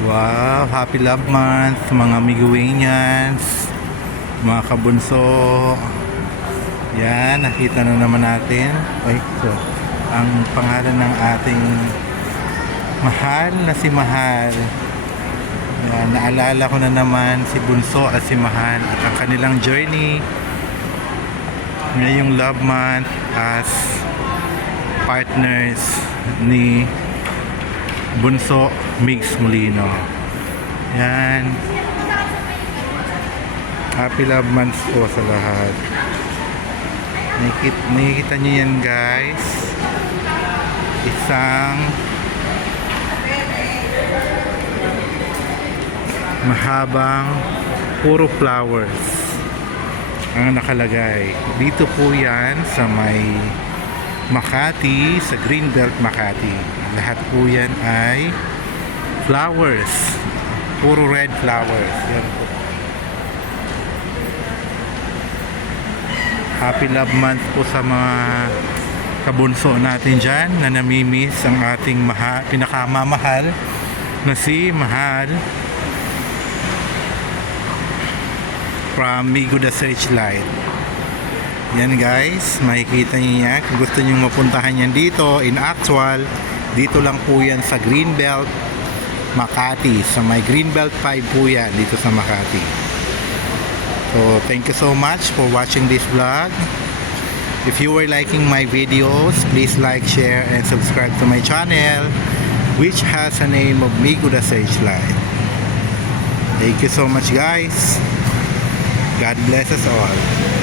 Wow, happy love month mga Miguanians, mga kabunso. Yan, nakita na naman natin. Ay, so, ang pangalan ng ating mahal na si Mahal. Yan, naalala ko na naman si Bunso at si Mahal at ang kanilang journey ngayong love month as partners ni Bunso Mix Molino. Yan. Happy love months po sa lahat. Nakikita nyo yan, guys. Isang mahabang puro flowers ang nakalagay. Dito po yan sa may Makati, sa Greenbelt Makati. Lahat po yan ay flowers. Puro red flowers. Yan po. Happy love month po sa mga kabunso natin dyan na namimiss ang ating pinakamamahal na si Mahal from Migo the Searchlight. Yan guys, makikita niyo yan. Kung gusto niyo mapuntahan yan dito, in actual, dito lang po yan sa Greenbelt Makati. Sa may Greenbelt 5 po yan, dito sa Makati. So, thank you so much for watching this vlog. If you were liking my videos, please like, share, and subscribe to my channel, which has a name of Migo the Searchlight. Thank you so much guys. God bless us all.